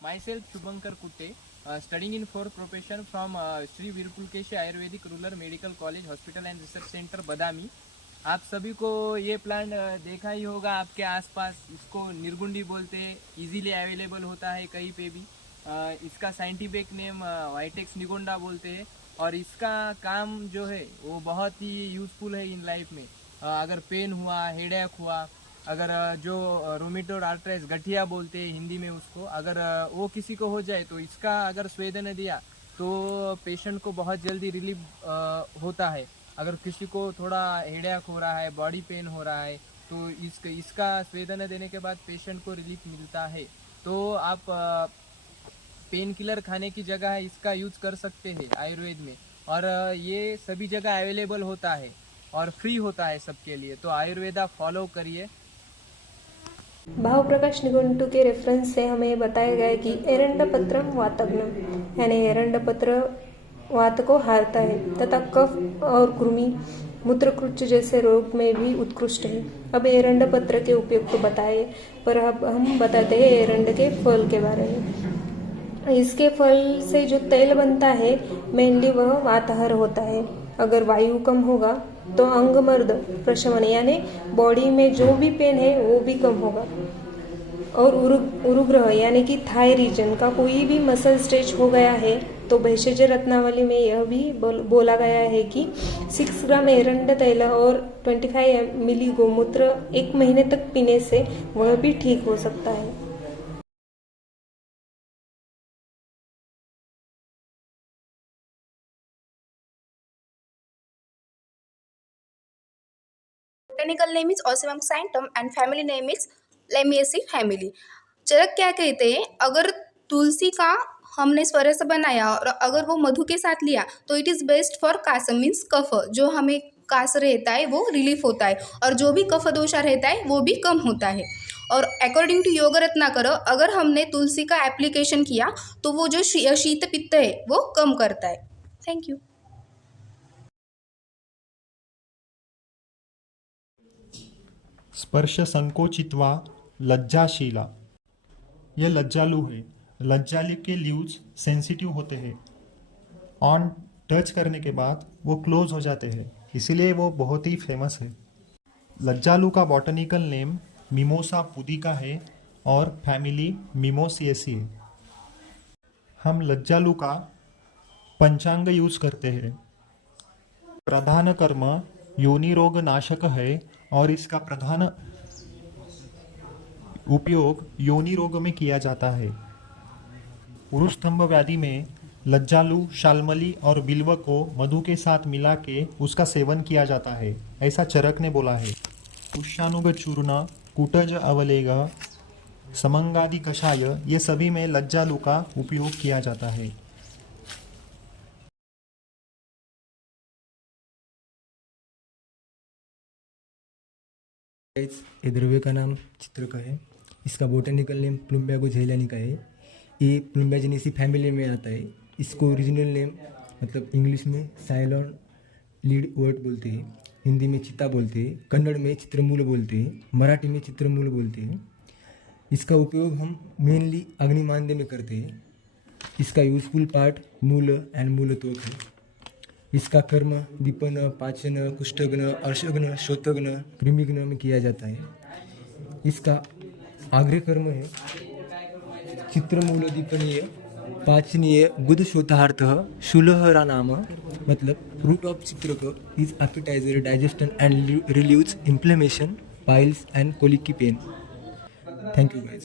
Myself Shubhankar Kutte, studying in fourth profession from Sri Virpulkeshi Ayurvedic Rural Medical College Hospital and Research Center बदामी। आप सभी को ये plant देखा ही होगा आपके आसपास। इसको निर्गुंडी बोलते हैं, इजीली अवेलेबल होता है कहीं पे भी। इसका साइंटिफिक नेम वाइटेक्स निगोंडा बोलते हैं और इसका काम जो है वो बहुत ही यूजफुल है इन लाइफ में। अगर पेन हुआ, हेडेक हुआ, अगर जो रोमेटोइड आर्थराइटिस गठिया बोलते हैं हिंदी में उसको, अगर वो किसी को हो जाए तो इसका अगर स्वेदन दिया तो पेशेंट को बहुत जल्दी रिलीफ होता है। अगर किसी को थोड़ा हेडेक हो रहा है, बॉडी पेन हो रहा है, तो इसका स्वेदन देने के बाद पेशेंट को रिलीफ मिलता है। तो आप पेन किलर खाने की जगह इसका यूज कर सकते हैं आयुर्वेद में, और ये सभी जगह अवेलेबल होता है और फ्री होता है सबके लिए। तो आयुर्वेदा फॉलो करिए। भाव प्रकाश निघंटू के रेफरेंस से हमें बताया गया है कि एरंडपत्रम वातग्नम यानी एरंडपत्र वात को हारता है तथा कफ और कृमि मूत्रकुच्च जैसे रोग में भी उत्कृष्ट है। अब एरंडपत्र के उपयोग तो बताए, पर अब हम बताते हैं एरंड के फल के बारे में। इसके फल से जो तेल बनता है मेनली वह वातहर होता है। अगर वायु कम होगा तो अंगमर्द प्रशमन यानी बॉडी में जो भी पेन है वो भी कम होगा। और उरुग्रह यानी कि थाई रीजन का कोई भी मसल स्ट्रेच हो गया है तो भेषज रत्नावली में यह भी बोला गया है कि 6 ग्राम एरंड तैल और 25 मिली गोमूत्र 1 महीने तक पीने से वह भी ठीक हो सकता है। Botanical name is Ocimum sanctum and family name is Lamiaceae family। चरक क्या कहते हैं, अगर तुलसी का हमने स्वरस बनाया और अगर वो मधु के साथ लिया तो इट इज़ बेस्ट फॉर कासम मीन्स कफ, जो हमें कास रहता है वो रिलीफ होता है और जो भी कफ दोषा रहता है वो भी कम होता है। और अकॉर्डिंग टू योग रत्नाकर अगर हमने तुलसी का एप्लीकेशन किया तो वो जो शीत पित्त है वो कम करता है। Thank you. स्पर्श संकोचित्वा लज्जाशीला, यह लज्जालु है। लज्जालु के लीव्स सेंसिटिव होते हैं, ऑन टच करने के बाद वो क्लोज हो जाते हैं, इसीलिए वो बहुत ही फेमस है। लज्जालु का बॉटनिकल नेम मिमोसा पुदिका है और फैमिली मिमोसिएसी है। हम लज्जालु का पंचांग यूज करते हैं। प्रधान कर्म योनि रोग नाशक है और इसका प्रधान उपयोग योनि रोग में किया जाता है। उरुस्तंभ व्याधि में लज्जालु, शाल्मली और बिल्व को मधु के साथ मिला के उसका सेवन किया जाता है, ऐसा चरक ने बोला है। पुष्यानुग चूर्ण, कुटज अवलेग, समंगादि कषाय, ये सभी में लज्जालु का उपयोग किया जाता है। ये द्रव्य का नाम चित्रका है। इसका बोटेनिकल नेम प्लुम्बिया झेलानिका है। ये प्लुम्बियाजेनेसी फैमिली में आता है। इसको ओरिजिनल नेम मतलब इंग्लिश में साइलॉन लीड वर्ड बोलते हैं, हिंदी में चिता बोलते हैं, कन्नड़ में चित्रमूल बोलते हैं, मराठी में चित्रमूल बोलते हैं। इसका उपयोग हम मेनली अग्निमांद्य में करते हैं। इसका यूजफुल पार्ट मूल एंड मूलतोक है। इसका कर्म दीपन, पाचन, कुष्ठग्न, अर्शग्न, श्रोतग्न, कृमिग्न में किया जाता है। इसका आग्रह कर्म है चित्रमूल दीपनीय, पाचनीय, गुद श्रोतार्थ, शूलहरा नाम, मतलब रूट ऑफ चित्रक is appetiser, digestion and relieves inflammation, piles and colic की पेन। Thank you guys.